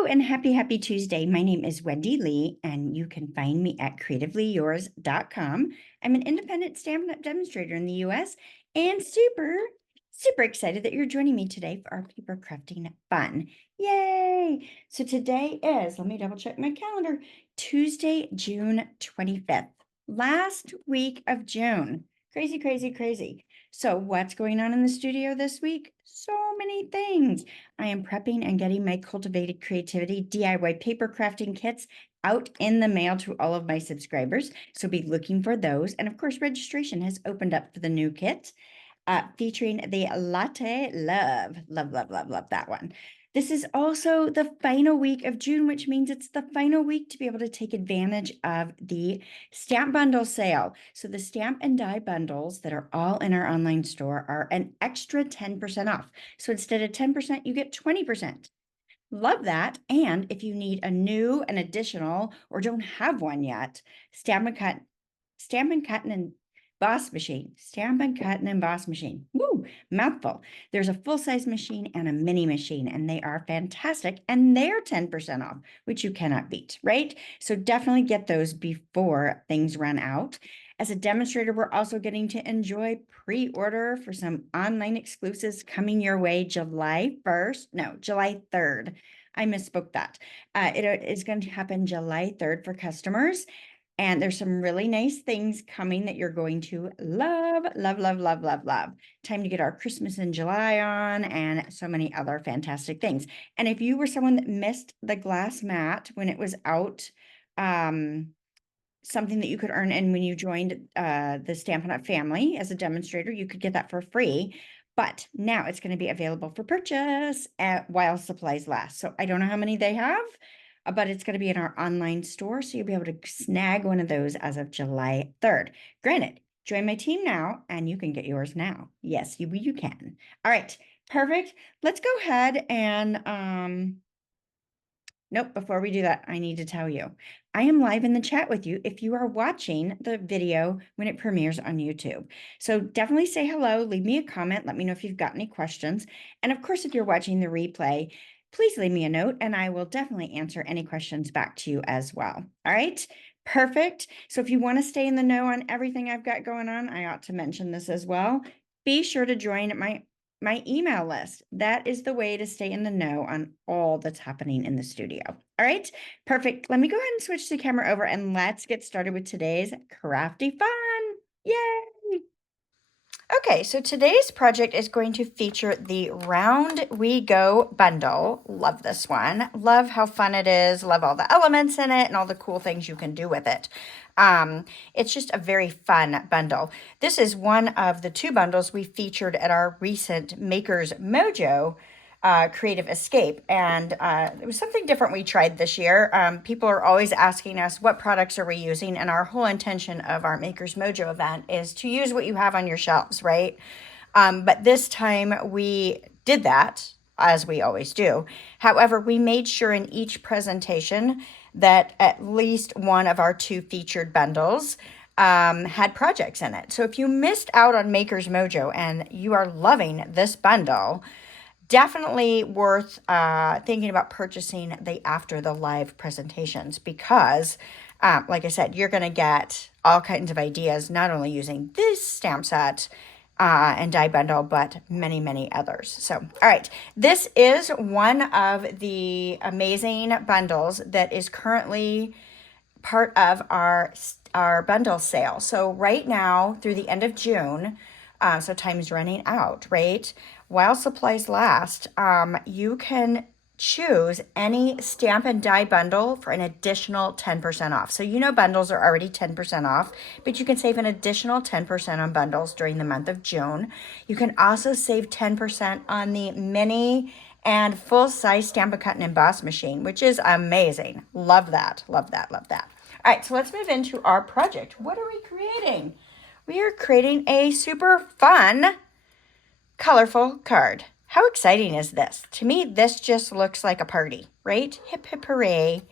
Hello and happy Tuesday. My name is Wendy Lee, and you can find me at creativeleeyours.com. I'm an independent Stampin' demonstrator in the US and super excited that you're joining me today for our paper crafting fun. Yay! So today is, let me double check my calendar, Tuesday, June 25th, last week of June. Crazy. So what's going on in the studio this week? So many things. I am prepping and getting my Cultivated Creativity DIY paper crafting kits out in the mail to all of my subscribers. So be looking for those. And of course, registration has opened up for the new kit featuring the Latte Love. Love that one. This is also the final week of June, which means it's the final week to be able to take advantage of the stamp bundle sale. So the stamp and die bundles that are all in our online store are an extra 10% off. So instead of 10%, you get 20%. Love that. And if you need a new, an additional, or don't have one yet, Stampin' Cut and Emboss machine. Stampin' Cut and Emboss machine. Woo, mouthful. There's a full-size machine and a mini machine, and they are fantastic, and they're 10% off, which you cannot beat, right? So definitely get those before things run out. As a demonstrator, we're also getting to enjoy pre-order for some online exclusives coming your way July 3rd. I misspoke that. It is going to happen July 3rd for customers. And there's some really nice things coming that you're going to love. Time to get our Christmas in July on and so many other fantastic things. And if you were someone that missed the glass mat when it was out, something that you could earn, and when you joined the Stampin' Up family as a demonstrator, you could get that for free. But now it's going to be available for purchase while supplies last. So I don't know how many they have, but it's going to be in our online store. So you'll be able to snag one of those as of July 3rd. Granted, join my team now and you can get yours now. Yes, you can. All right, perfect. Let's go ahead and nope, before we do that, I need to tell you, I am live in the chat with you if you are watching the video when it premieres on YouTube. So definitely say hello, leave me a comment, let me know if you've got any questions. And of course, if you're watching the replay, please leave me a note and I will definitely answer any questions back to you as well. All right, perfect. So if you want to stay in the know on everything I've got going on, I ought to mention this as well. Be sure to join my email list. That is the way to stay in the know on all that's happening in the studio. All right, perfect. Let me go ahead and switch the camera over and let's get started with today's crafty fun. Yay! Okay, so today's project is going to feature the Round We Go bundle. Love this one. Love how fun it is. Love all the elements in it and all the cool things you can do with it. It's just a very fun bundle. This is one of the two bundles we featured at our recent Maker's Mojo Creative Escape, and it was something different we tried this year. People are always asking us what products are we using, and our whole intention of our Maker's Mojo event is to use what you have on your shelves, right? But this time we did that, as we always do. However, we made sure in each presentation that at least one of our two featured bundles had projects in it. So if you missed out on Maker's Mojo and you are loving this bundle, definitely worth thinking about purchasing the after the live presentations because, like I said, you're going to get all kinds of ideas, not only using this stamp set and die bundle, but many others. So, all right, this is one of the amazing bundles that is currently part of our bundle sale. So right now through the end of June, so time is running out, right? While supplies last, you can choose any stamp and die bundle for an additional 10% off. So you know bundles are already 10% off, but you can save an additional 10% on bundles during the month of June. You can also save 10% on the mini and full-size Stampin' Cut and Emboss machine, which is amazing. Love that. All right, so let's move into our project. What are we creating? We are creating a super fun, colorful card. How exciting is this? To me, this just looks like a party, right? Hip, hip, hooray.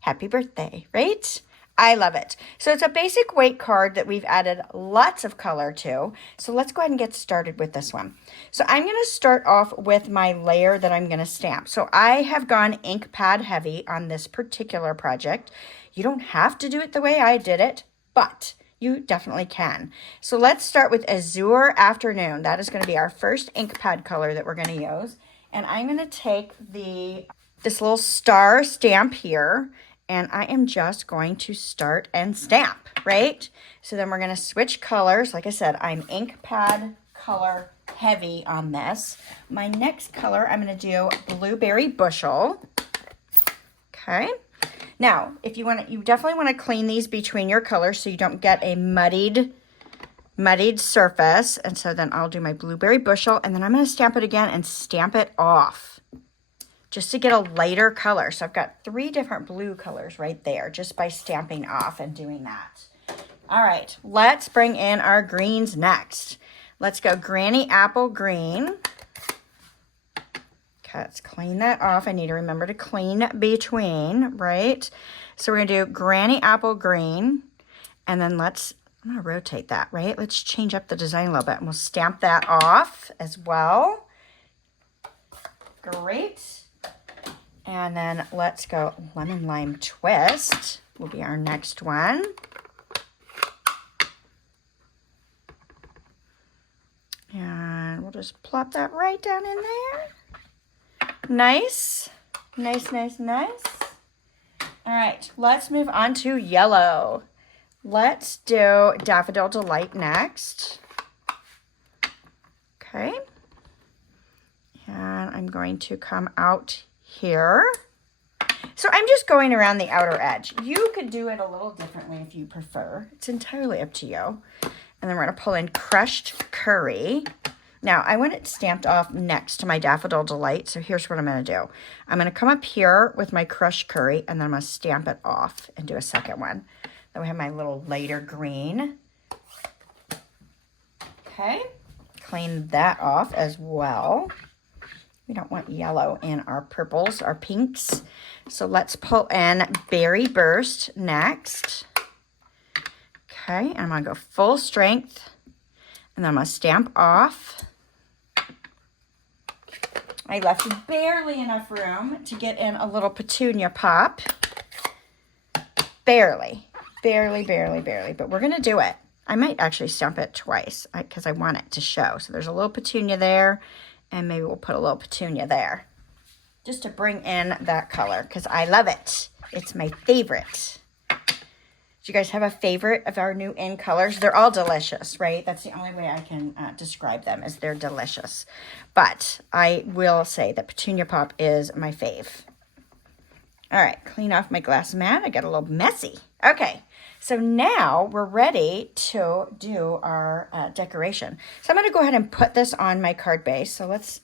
Happy birthday, right? I love it. So it's a basic weight card that we've added lots of color to. So let's go ahead and get started with this one. So I'm going to start off with my layer that I'm going to stamp. So I have gone ink pad heavy on this particular project. You don't have to do it the way I did it, but you definitely can. So let's start with Azure Afternoon. That is going to be our first ink pad color that we're going to use. And I'm going to take this little star stamp here, and I am just going to start and stamp, right? So then we're going to switch colors. Like I said, I'm ink pad color heavy on this. My next color, I'm going to do Blueberry Bushel. Okay. Now, if you want to, you definitely want to clean these between your colors so you don't get a muddied surface. And so then I'll do my Blueberry Bushel, and then I'm going to stamp it again and stamp it off, just to get a lighter color. So I've got 3 different blue colors right there just by stamping off and doing that. All right, let's bring in our greens next. Let's go Granny Apple Green. Okay, let's clean that off. I need to remember to clean between, right? So we're gonna do Granny Apple Green, and then I'm gonna rotate that, right? Let's change up the design a little bit, and we'll stamp that off as well. Great. And then let's go Lemon Lime Twist will be our next one. And we'll just plop that right down in there. Nice. Nice, nice, nice. All right, let's move on to yellow. Let's do Daffodil Delight next. Okay. And I'm going to come out here. So I'm just going around the outer edge. You could do it a little differently if you prefer. It's entirely up to you. And then we're going to pull in Crushed Curry. Now, I want it stamped off next to my Daffodil Delight, so here's what I'm going to do. I'm going to come up here with my Crushed Curry, and then I'm going to stamp it off and do a second one. Then we have my little lighter green. Okay, clean that off as well. We don't want yellow in our purples, our pinks. So let's pull in Berry Burst next. Okay, and I'm going to go full strength. And then I'm going to stamp off. I left barely enough room to get in a little petunia pop. Barely. Barely, barely, barely. But we're going to do it. I might actually stamp it twice because I want it to show. So there's a little petunia there. And maybe we'll put a little petunia there just to bring in that color because I love it. It's my favorite. Do you guys have a favorite of our new in colors? They're all delicious, right? That's the only way I can describe them, is they're delicious. But I will say that Petunia Pop is my fave. All right, clean off my glass mat. I got a little messy. Okay, so now we're ready to do our decoration. So I'm going to go ahead and put this on my card base. So let's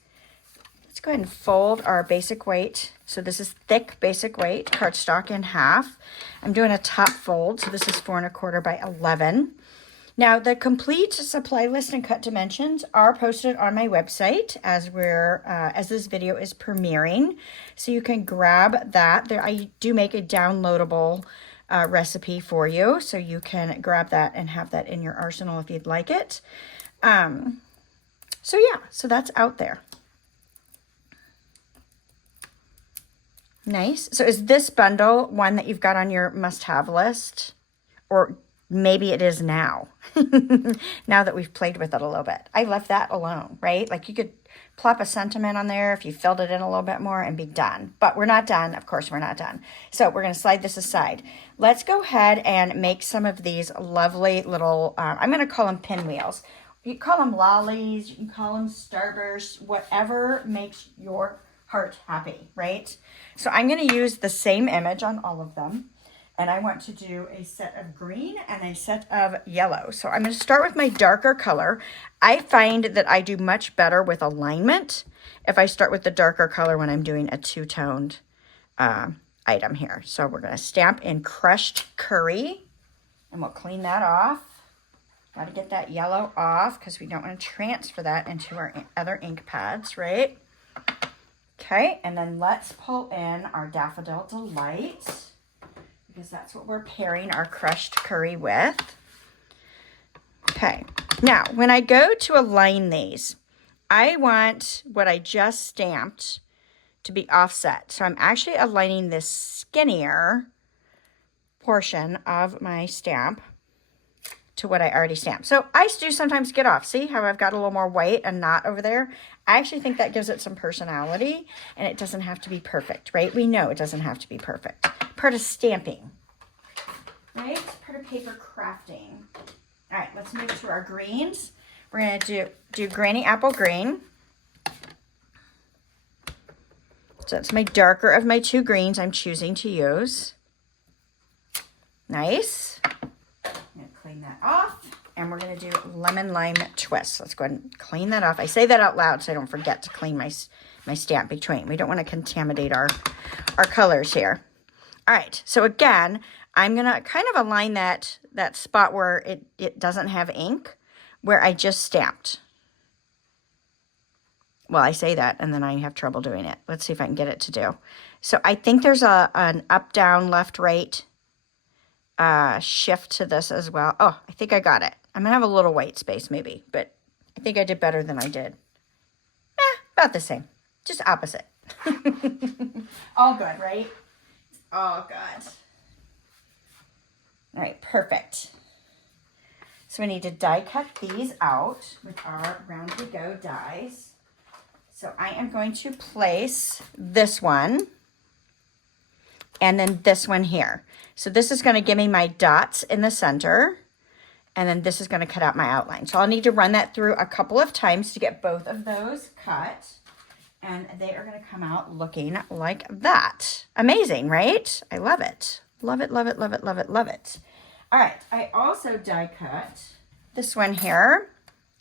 go ahead and fold our basic weight. So this is thick basic weight cardstock in half. I'm doing a top fold. So this is 4 1/4 by 11. Now the complete supply list and cut dimensions are posted on my website as this video is premiering. So you can grab that. There, I do make a downloadable recipe for you, so you can grab that and have that in your arsenal if you'd like it. So yeah, so that's out there. Nice. So is this bundle one that you've got on your must-have list? Or maybe it is now, now that we've played with it a little bit. I left that alone, right? Like you could plop a sentiment on there if you filled it in a little bit more and be done. But we're not done. Of course, we're not done. So we're going to slide this aside. Let's go ahead and make some of these lovely little, I'm going to call them pinwheels. You can call them lollies. You can call them starbursts, whatever makes your heart happy, right? So I'm going to use the same image on all of them. And I want to do a set of green and a set of yellow. So I'm going to start with my darker color. I find that I do much better with alignment if I start with the darker color when I'm doing a two-toned item here. So we're going to stamp in Crushed Curry, and we'll clean that off. Got to get that yellow off because we don't want to transfer that into our other ink pads, right? Okay, and then let's pull in our Daffodil Delight. because that's what we're pairing our crushed curry with. Okay, now when I go to align these, I want what I just stamped to be offset. So I'm actually aligning this skinnier portion of my stamp to what I already stamped. So I do sometimes get off. See how I've got a little more white and not over there? I actually think that gives it some personality, and it doesn't have to be perfect, right? We know it doesn't have to be perfect. Part of stamping, right? Part of paper crafting. All right, let's move to our greens. We're gonna do Granny Apple Green. So it's my darker of my two greens I'm choosing to use. Nice. I'm going to clean that off, and we're going to do Lemon Lime Twist. Let's go ahead and clean that off. I say that out loud so I don't forget to clean my stamp between. We don't want to contaminate our colors here. All right, so again, I'm going to kind of align that spot where it doesn't have ink, where I just stamped. Well, I say that, and then I have trouble doing it. Let's see if I can get it to do. So I think there's an up, down, left, right shift to this as well. Oh, I think I got it. I'm going to have a little white space maybe, but I think I did better than I did. About the same. Just opposite. All good, right? All good. All right, perfect. So we need to die cut these out with our Round We Go dies. So I am going to place this one and then this one here. So this is going to give me my dots in the center, and then this is going to cut out my outline. So I'll need to run that through a couple of times to get both of those cut, and they are going to come out looking like that. Amazing, right? I love it. Love it, love it, love it, love it, love it. All right, I also die cut this one here.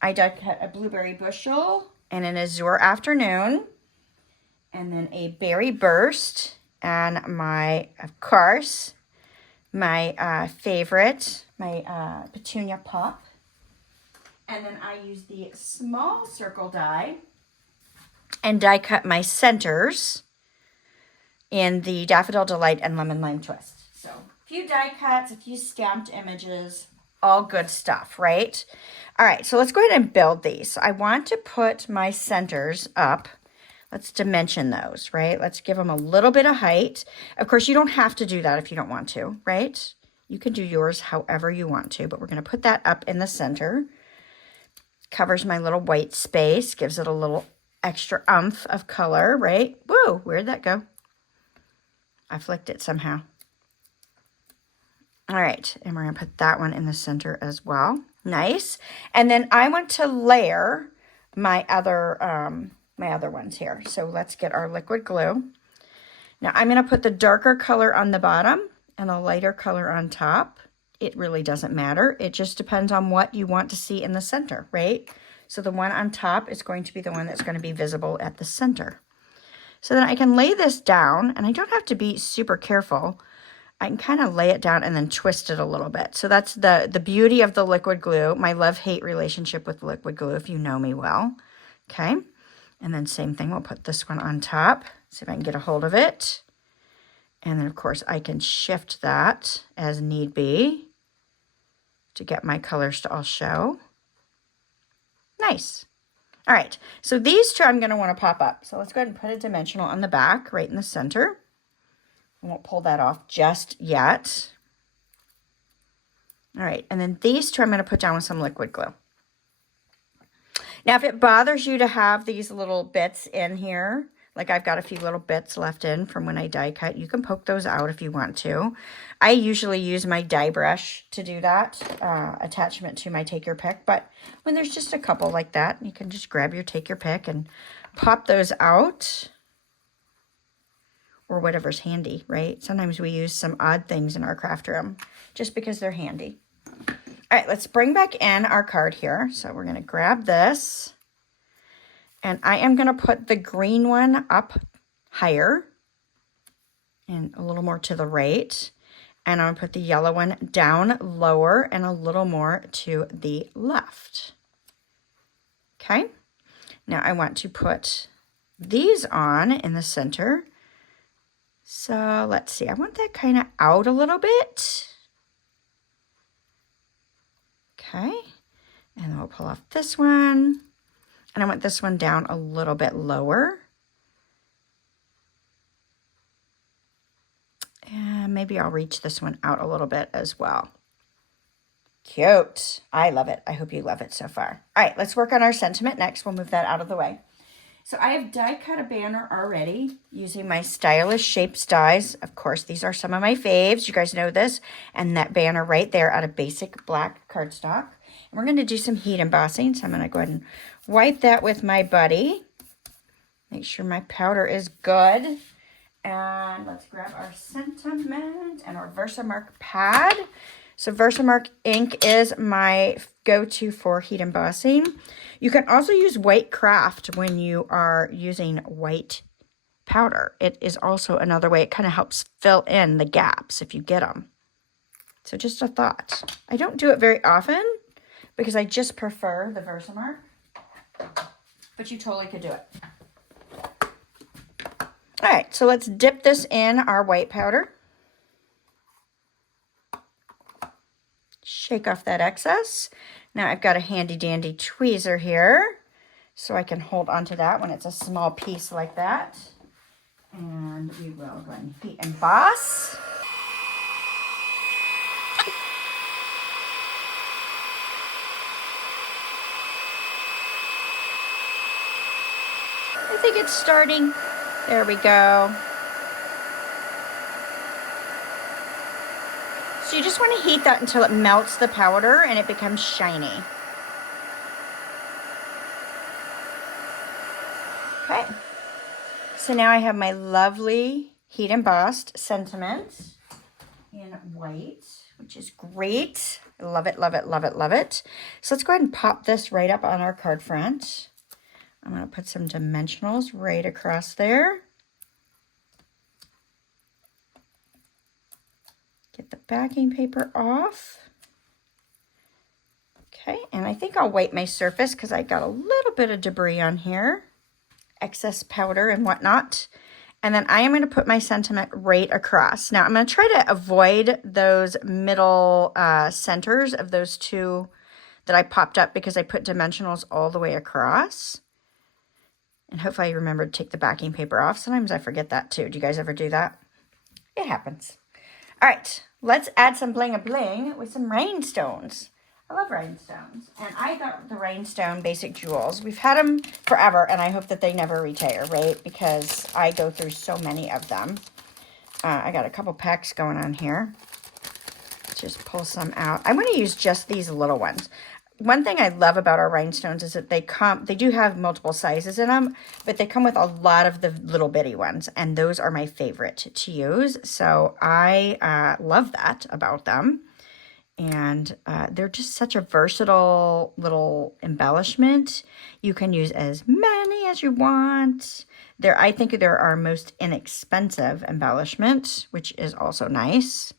I die cut a blueberry bushel and an azure afternoon, and then a berry burst, and my, of course, my favorite, my petunia pop. And then I use the small circle die and die cut my centers in the Daffodil Delight and Lemon Lime Twist. So a few die cuts, a few stamped images, all good stuff, right? All right, so let's go ahead and build these. So I want to put my centers up. Let's dimension those, right? Let's give them a little bit of height. Of course, you don't have to do that if you don't want to, right? You can do yours however you want to, but we're going to put that up in the center. Covers my little white space, gives it a little extra oomph of color, right? Whoa, where'd that go? I flicked it somehow. All right, and we're going to put that one in the center as well. Nice. And then I want to layer my other ones here. So let's get our liquid glue. Now I'm going to put the darker color on the bottom and the lighter color on top. It really doesn't matter. It just depends on what you want to see in the center, right? So the one on top is going to be the one that's going to be visible at the center. So then I can lay this down, and I don't have to be super careful. I can kind of lay it down and then twist it a little bit. So that's the beauty of the liquid glue, my love-hate relationship with liquid glue, if you know me well. Okay. And then same thing, we'll put this one on top. See if I can get a hold of it. And then, of course, I can shift that as need be to get my colors to all show. Nice. All right, so these two I'm going to want to pop up. So let's go ahead and put a dimensional on the back right in the center. I won't pull that off just yet. All right, and then these two I'm going to put down with some liquid glue. Now, if it bothers you to have these little bits in here, like I've got a few little bits left in from when I die cut, you can poke those out if you want to. I usually use my die brush to do that, attachment to my take your pick. But when there's just a couple like that, you can just grab your take your pick and pop those out, or whatever's handy, right? Sometimes we use some odd things in our craft room just because they're handy. All right, let's bring back in our card here. So we're going to grab this. And I am going to put the green one up higher and a little more to the right. And I'm going to put the yellow one down lower and a little more to the left. Okay. Now I want to put these on in the center. So let's see, I want that kind of out a little bit. Okay, and then we'll pull off this one. And I want this one down a little bit lower. And maybe I'll reach this one out a little bit as well. Cute. I love it. I hope you love it so far. All right, let's work on our sentiment next. We'll move that out of the way. So I have die cut a banner already using my stylish shapes dies. Of course, these are some of my faves. You guys know this. And that banner right there out of basic black cardstock. And we're going to do some heat embossing. So I'm going to go ahead and wipe that with my buddy. Make sure my powder is good. And let's grab our sentiment and our Versamark pad. So Versamark ink is my go-to for heat embossing. You can also use white craft when you are using white powder. It is also another way. It kind of helps fill in the gaps if you get them. So just a thought. I don't do it very often because I just prefer the Versamark, but you totally could do it. All right, so let's dip this in our white powder. Shake off that excess. Now I've got a handy dandy tweezer here so I can hold onto that when it's a small piece like that. And we will go ahead and heat emboss. I think it's starting. There we go. So you just want to heat that until it melts the powder and it becomes shiny. Okay. So now I have my lovely heat embossed sentiment in white, which is great. I love it, love it, love it, love it. So let's go ahead and pop this right up on our card front. I'm going to put some dimensionals right across there. Get the backing paper off. Okay, and I think I'll wipe my surface because I got a little bit of debris on here. Excess powder and whatnot. And then I am going to put my sentiment right across. Now I'm going to try to avoid those middle centers of those two that I popped up because I put dimensionals all the way across. And hopefully I remember to take the backing paper off. Sometimes I forget that too. Do you guys ever do that? It happens. All right, let's add some bling-a-bling with some rhinestones. I love rhinestones. And I got the rhinestone basic jewels. We've had them forever, and I hope that they never retire, right? Because I go through so many of them. I got a couple packs going on here. Let's just pull some out. I'm going to use just these little ones. One thing I love about our rhinestones is that they do have multiple sizes in them, but they come with a lot of the little bitty ones, and those are my favorite to use. So I love that about them. And they're just such a versatile little embellishment. You can use as many as you want. I think they're our most inexpensive embellishment, which is also nice.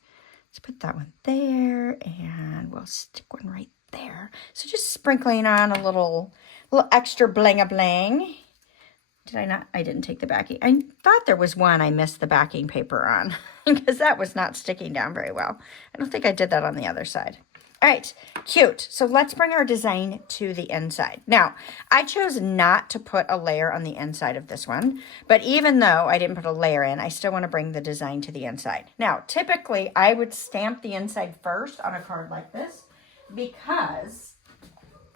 Let's put that one there, and we'll stick one right there. So just sprinkling on a little extra bling-a-bling. Did I not? I didn't take the backing. I thought there was one I missed the backing paper on because that was not sticking down very well. I don't think I did that on the other side. All right, cute. So let's bring our design to the inside. Now, I chose not to put a layer on the inside of this one, but even though I didn't put a layer in, I still want to bring the design to the inside. Now, typically, I would stamp the inside first on a card like this because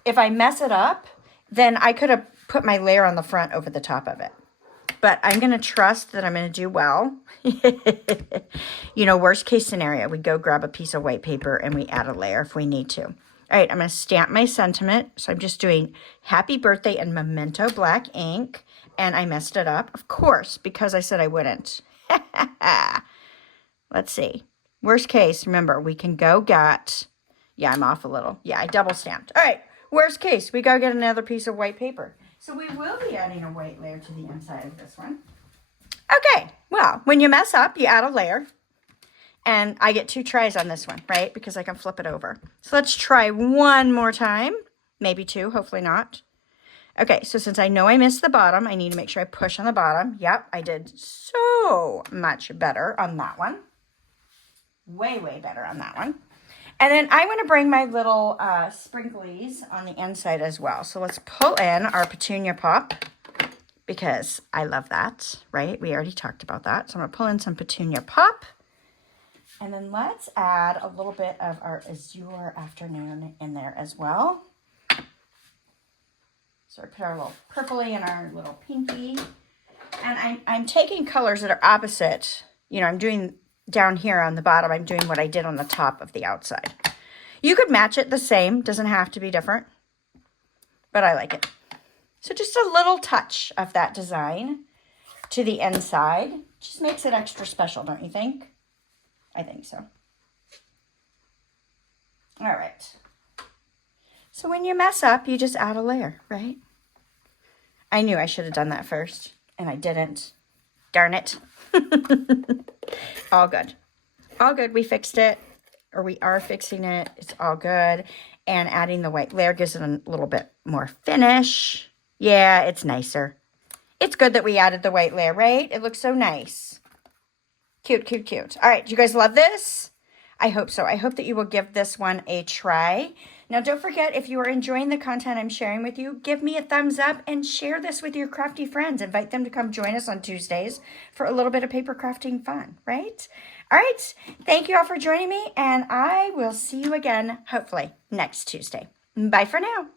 if I mess it up, then I could have put my layer on the front over the top of it. But I'm going to trust that I'm going to do well. You know, worst case scenario, we go grab a piece of white paper and we add a layer if we need to. All right, I'm going to stamp my sentiment. So I'm just doing happy birthday in memento black ink. And I messed it up, of course, because I said I wouldn't. Let's see. Worst case, remember, we can go get... Yeah, I'm off a little. Yeah, I double stamped. All right, worst case, we go get another piece of white paper. So we will be adding a white layer to the inside of this one. Okay, well, when you mess up, you add a layer. And I get 2 tries on this one, right? Because I can flip it over. So let's try one more time. Maybe 2, hopefully not. Okay, so since I know I missed the bottom, I need to make sure I push on the bottom. Yep, I did so much better on that one. Way, way better on that one. And then I want to bring my little sprinklies on the inside as well. So let's pull in our petunia pop because I love that, right? We already talked about that. So I'm going to pull in some petunia pop. And then let's add a little bit of our Azure Afternoon in there as well. So I put our little purpley and our little pinky. And I'm taking colors that are opposite. You know, I'm doing down here on the bottom, I'm doing what I did on the top of the outside. You could match it the same. Doesn't have to be different. But I like it. So just a little touch of that design to the inside. Just makes it extra special, don't you think? I think so. All right. So when you mess up, you just add a layer, right? I knew I should have done that first, and I didn't. Darn it. All good. All good. We fixed it, or we are fixing it. It's all good. And adding the white layer gives it a little bit more finish. Yeah, it's nicer. It's good that we added the white layer, right? It looks so nice. Cute, cute, cute. All right, do you guys love this? I hope so. I hope that you will give this one a try. Now, don't forget, if you are enjoying the content I'm sharing with you, give me a thumbs up and share this with your crafty friends. Invite them to come join us on Tuesdays for a little bit of paper crafting fun, right? All right. Thank you all for joining me, and I will see you again, hopefully, next Tuesday. Bye for now.